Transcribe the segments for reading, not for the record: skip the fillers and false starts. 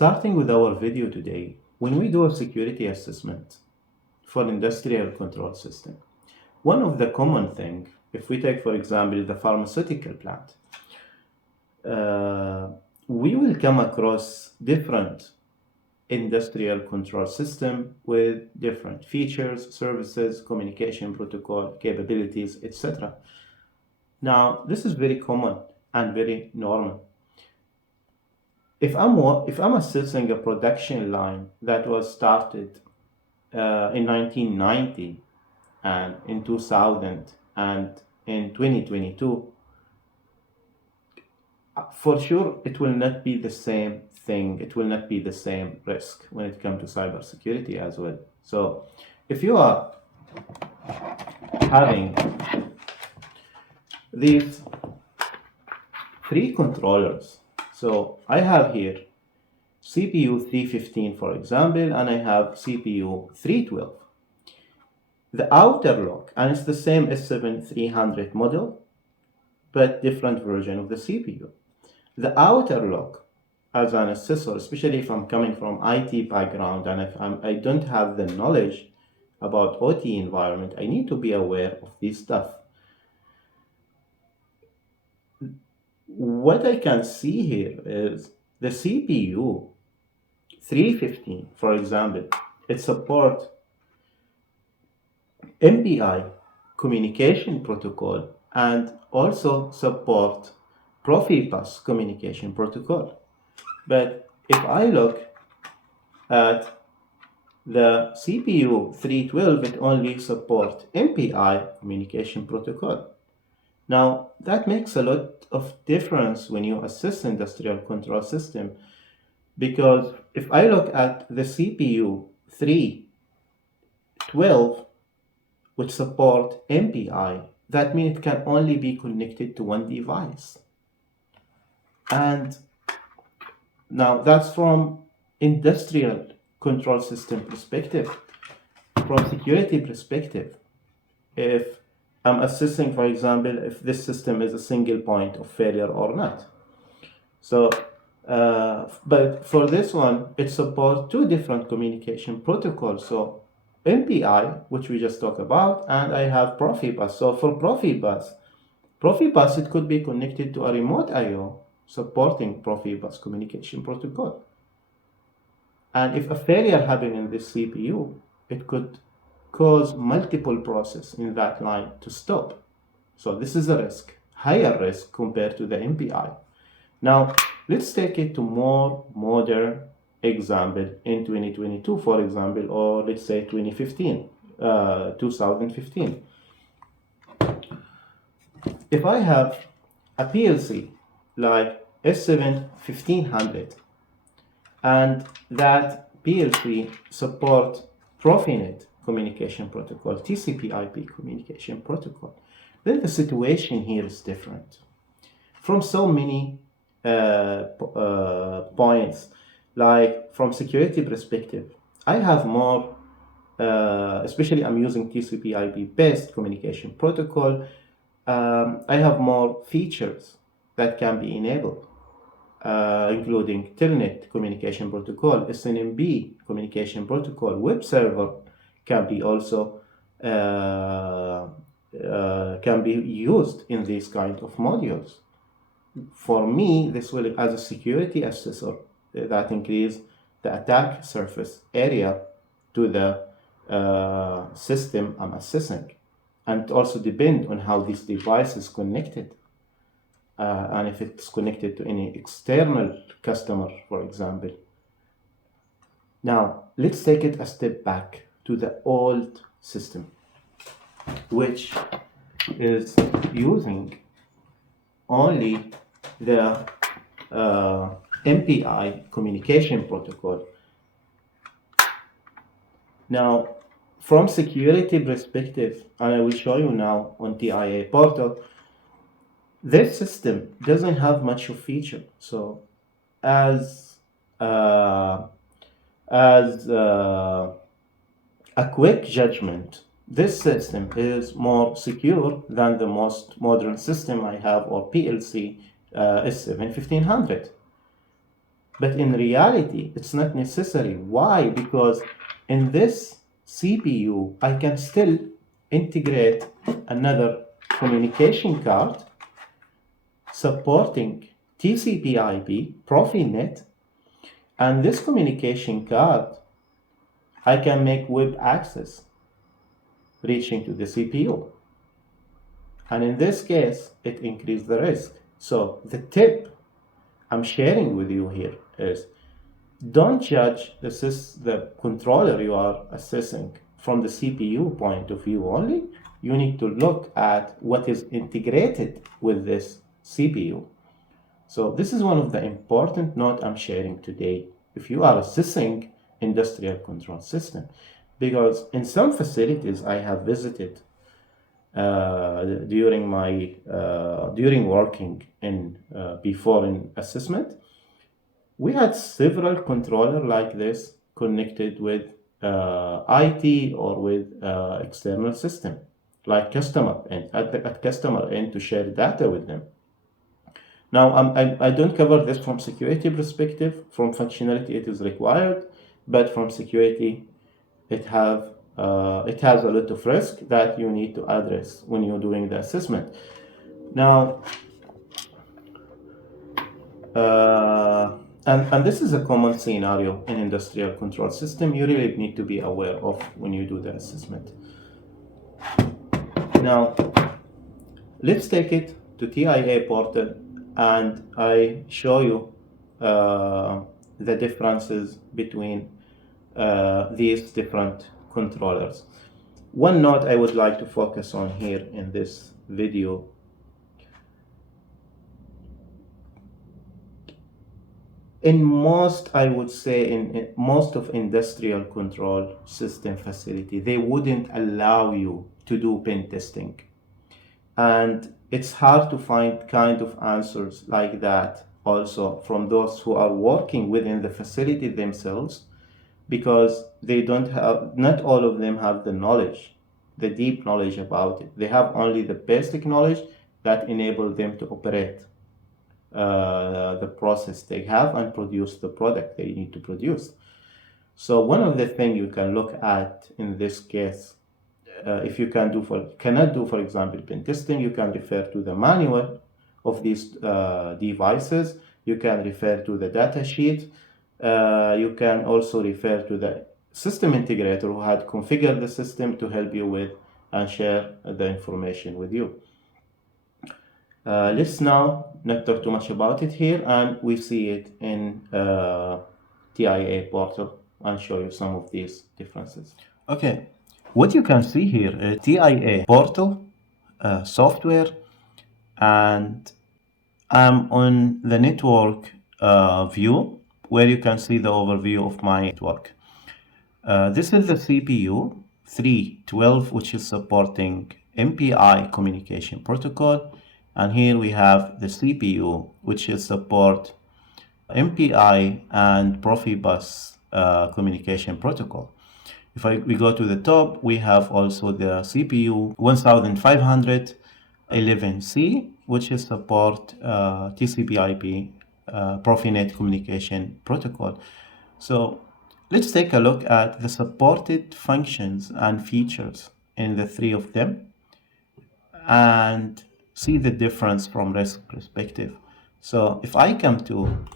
Starting with our video today, when we do a security assessment for industrial control system, one of the common things, if we take for example the pharmaceutical plant, we will come across different industrial control system with different features, services, communication protocol, capabilities, etc. Now, this is very common and very normal. If I'm assessing a production line that was started in 1990 and in 2000 and in 2022, for sure it will not be the same thing. It will not be the same risk when it comes to cybersecurity as well. So if you are having these three controllers, so I have here CPU 315 for example, and I have CPU 312. The outer lock, and it's the same S7-300 model, but different version of the CPU. The outer lock, as an assessor, especially if I'm coming from IT background and if I don't have the knowledge about OT environment, I need to be aware of this stuff. What I can see here is the CPU 315, for example, it supports MPI communication protocol and also support Profibus communication protocol. But if I look at the CPU 312, it only supports MPI communication protocol. Now, that makes a lot of difference when you assess industrial control system, because if I look at the CPU 312, which support MPI, that means it can only be connected to one device. And now that's from industrial control system perspective. From security perspective, if I'm assessing, for example, if this system is a single point of failure or not. So, but for this one, it supports two different communication protocols. So MPI, which we just talked about, and I have Profibus. So for Profibus, it could be connected to a remote I/O supporting Profibus communication protocol. And if a failure happened in this CPU, it could cause multiple processes in that line to stop. So this is a risk, higher risk compared to the MPI. Now, let's take it to more modern example in 2022, for example, or let's say 2015. If I have a PLC like S7-1500 and that PLC support Profinet communication protocol, TCP/IP communication protocol, then the situation here is different from so many points. Like from security perspective, I have more, especially I'm using TCP/IP based communication protocol. I have more features that can be enabled, including Telnet communication protocol, SNMP communication protocol, web server can be also can be used in these kind of modules. For me, this will, as a security assessor, that increase the attack surface area to the system I'm assessing, and also depend on how this device is connected, and if it's connected to any external customer, for example. Now, let's take it a step back to the old system, which is using only the MPI communication protocol. Now, from security perspective, and I will show you now on TIA portal, this system doesn't have much of feature. So, as a quick judgment, this system is more secure than the most modern system I have, or PLC S7-1500. But in reality, it's not necessary. Why? Because in this CPU, I can still integrate another communication card supporting TCP/IP, Profinet, and this communication card, I can make web access reaching to the CPU. And in this case, it increased the risk. So the tip I'm sharing with you here is don't judge the controller you are assessing from the CPU point of view only. You need to look at what is integrated with this CPU. So this is one of the important note I'm sharing today. If you are assessing industrial control system, because in some facilities I have visited during working in before in assessment, we had several controllers like this connected with IT or with external system, like customer end at customer end to share data with them. Now, I don't cover this from security perspective. From functionality, it is required, but from security, it has a lot of risk that you need to address when you're doing the assessment. Now, and this is a common scenario in industrial control system. You really need to be aware of when you do the assessment. Now, let's take it to TIA portal, and I show you the differences between these different controllers. One note I would like to focus on here in this video in most, I would say, in most of industrial control system facility, they wouldn't allow you to do pen testing. And it's hard to find kind of answers like that also from those who are working within the facility themselves, because they don't have, not all of them have the knowledge, the deep knowledge about it. They have only the basic knowledge that enable them to operate the process they have and produce the product they need to produce. So one of the things you can look at in this case, if you cannot do, for example, pen testing, you can refer to the manual of these devices. You can refer to the data sheet. You can also refer to the system integrator who had configured the system to help you with and share the information with you. Let's now not talk too much about it here, and we see it in TIA portal and show you some of these differences. Okay, what you can see here is TIA portal software, and I'm on the network view where you can see the overview of my network. This is the CPU 312, which is supporting MPI communication protocol. And here we have the CPU, which is support MPI and Profibus communication protocol. If we go to the top, we have also the CPU 1511C, which is support TCP/IP Profinet communication protocol. So let's take a look at the supported functions and features in the three of them and see the difference from risk perspective. So if I come to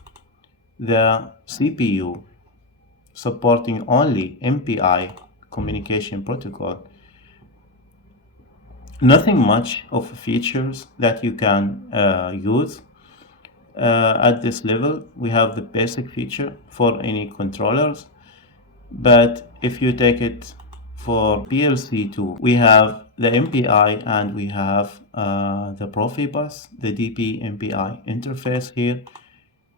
the CPU supporting only MPI communication protocol, nothing much of features that you can use. At this level, we have the basic feature for any controllers, but if you take it for PLC2, we have the MPI and we have the Profibus, the DP MPI interface here.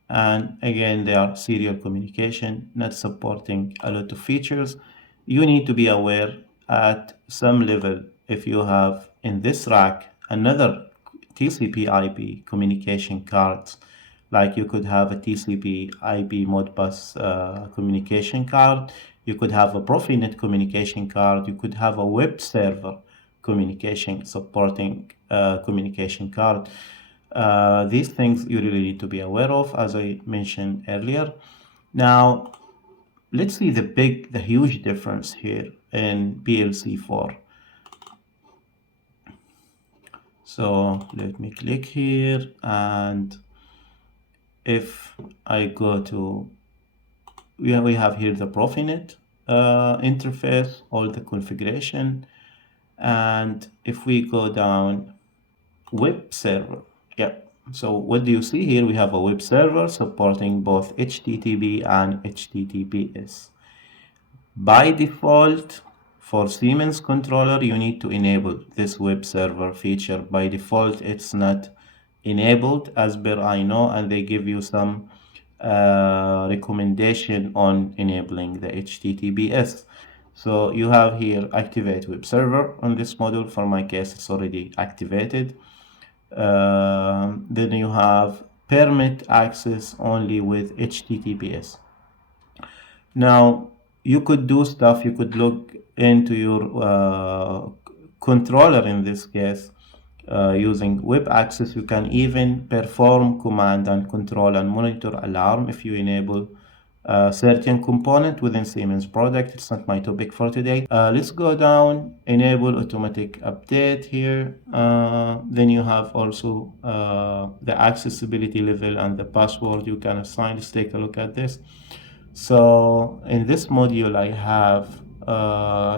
And again, they are serial communication, not supporting a lot of features. You need to be aware at some level if you have in this rack another TCP/IP communication cards, like you could have a TCP/IP Modbus communication card, you could have a Profinet communication card, you could have a web server communication supporting communication card. These things you really need to be aware of, as I mentioned earlier. Now, let's see the huge difference here in PLC4. So let me click here, and if I go to, we have here the Profinet interface, all the configuration, and if we go down, web server, yeah. So what do you see here? We have a web server supporting both HTTP and HTTPS. By default, for Siemens controller, you need to enable this web server feature. By default, it's not enabled as per I know, and they give you some recommendation on enabling the HTTPS. So you have here activate web server on this module. For my case, it's already activated. Then you have permit access only with HTTPS. Now, you could do stuff, you could look into your controller in this case using web access. You can even perform command and control and monitor alarm if you enable certain component within Siemens product. It's not my topic for today. Let's go down, enable automatic update here. Then you have also the accessibility level and the password you can assign. Let's take a look at this. So in this module, I have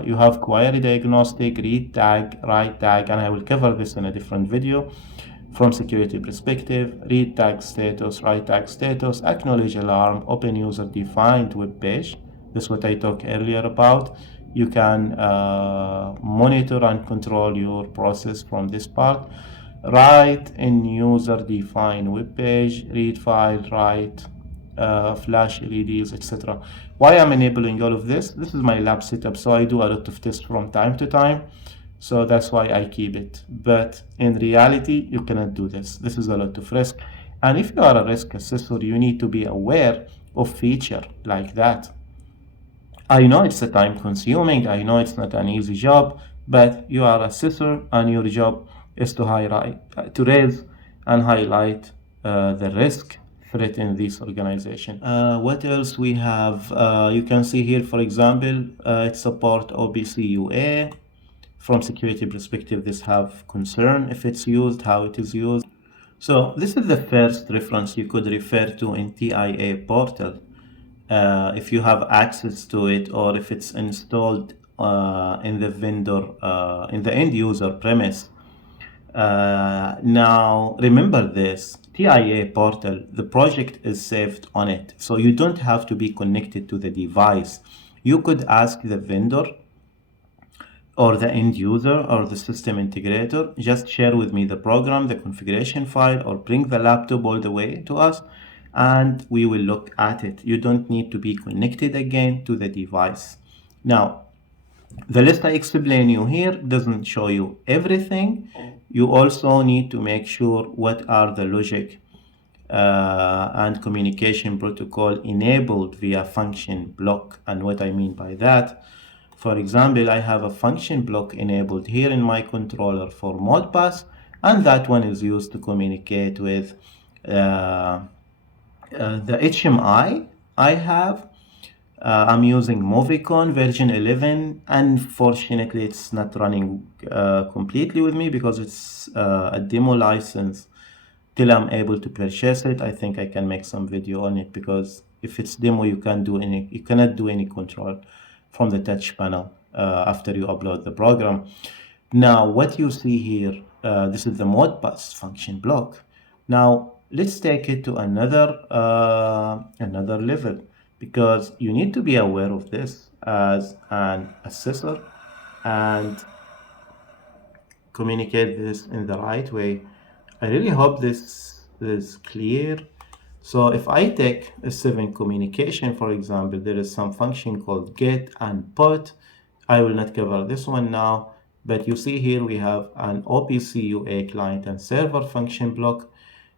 you have query diagnostic, read tag, write tag, and I will cover this in a different video. From security perspective, read tag status, write tag status, acknowledge alarm, open user defined web page. This is what I talked earlier about. You can monitor and control your process from this part. Write in user defined web page, read file, write, flash LEDs, etc. Why I'm enabling all of this? This is my lab setup, so I do a lot of tests from time to time. So that's why I keep it. But in reality, you cannot do this. This is a lot of risk. And if you are a risk assessor, you need to be aware of feature like that. I know it's a time consuming. I know it's not an easy job, but you are an assessor and your job is to raise and highlight the risk threat in this organization. What else we have? You can see here, for example, it support OPC UA. From security perspective, this have concern if it's used, how it is used. So this is the first reference you could refer to in TIA portal if you have access to it, or if it's installed in the vendor, in the end user premise. Now remember this, TIA portal, the project is saved on it, so you don't have to be connected to the device. You could ask the vendor or the end user or the system integrator, just share with me the program, the configuration file, or bring the laptop all the way to us, and we will look at it. You don't need to be connected again to the device. Now, the list I explain you here doesn't show you everything. You also need to make sure what are the logic and communication protocol enabled via function block. And what I mean by that, for example, I have a function block enabled here in my controller for Modbus, and that one is used to communicate with the HMI I have. I'm using Movicon version 11. Unfortunately, it's not running completely with me because it's a demo license. Till I'm able to purchase it, I think I can make some video on it, because if it's demo, you cannot do any control from the touch panel after you upload the program. Now, what you see here, this is the Modbus function block. Now, let's take it to another level, because you need to be aware of this as an assessor and communicate this in the right way. I really hope this is clear. So if I take a 7 communication, for example, there is some function called get and put. I will not cover this one now, but you see here we have an OPC UA client and server function block.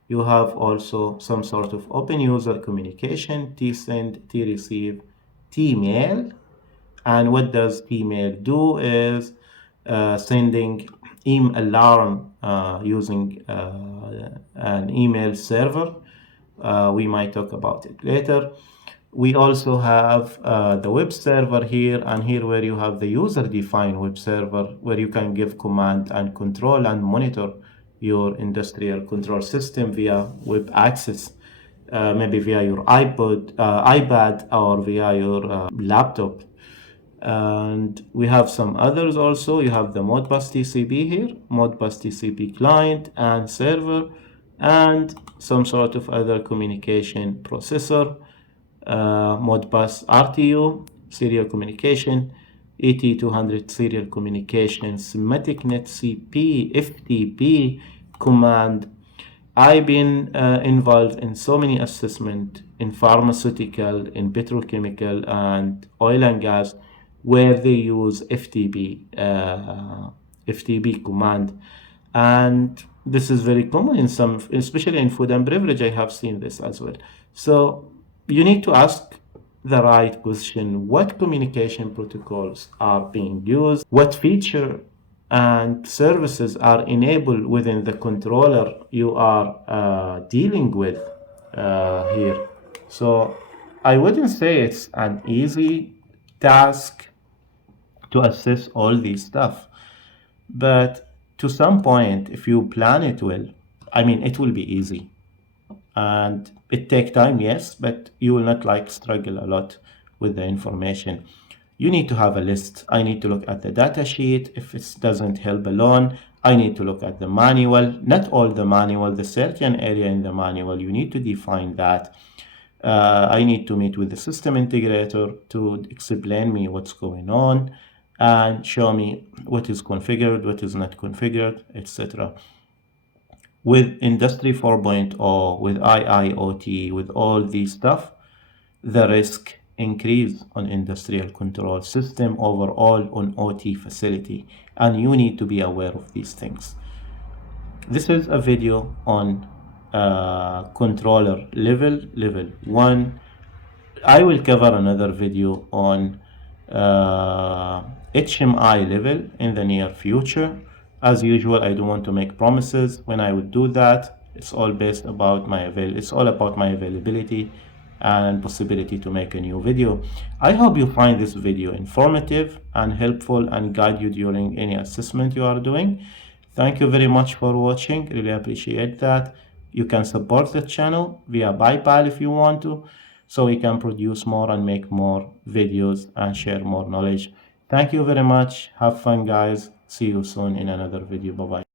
You have also some sort of open user communication, tsend, treceive, tmail. And what does tmail do is sending alarm using an email server. We might talk about it later. We also have the web server here, and here where you have the user-defined web server, where you can give command and control and monitor your industrial control system via web access, maybe via your iPad, or via your laptop. And we have some others also. You have the Modbus TCP here, Modbus TCP client and server, and some sort of other communication processor, Modbus RTU, serial communication, ET200 serial communication, Symmetric NetCP, FTP, command. I've been involved in so many assessment in pharmaceutical, in petrochemical, and oil and gas, where they use FTP command, and this is very common in some, especially in food and beverage. I have seen this as well. So you need to ask the right question: what communication protocols are being used? What feature and services are enabled within the controller you are dealing with here? So I wouldn't say it's an easy task to assess all these stuff, but to some point, if you plan it well, I mean, it will be easy. And it takes time, yes, but you will not like struggle a lot with the information. You need to have a list. I need to look at the data sheet. If it doesn't help alone, I need to look at the manual, not all the manual, the certain area in the manual. You need to define that. I need to meet with the system integrator to explain me what's going on and show me what is configured, what is not configured, etc. With Industry 4.0, with IIoT, with all these stuff, the risk increase on industrial control system overall, on OT facility, and you need to be aware of these things. This is a video on controller level 1. I will cover another video on HMI level in the near future. As usual, I don't want to make promises when I would do that. It's all based about it's all about my availability and possibility to make a new video. I hope you find this video informative and helpful and guide you during any assessment you are doing. Thank you very much for watching. Really appreciate that. You can support the channel via PayPal if you want to, so we can produce more and make more videos and share more knowledge. Thank you very much. Have fun, guys. See you soon in another video. Bye-bye.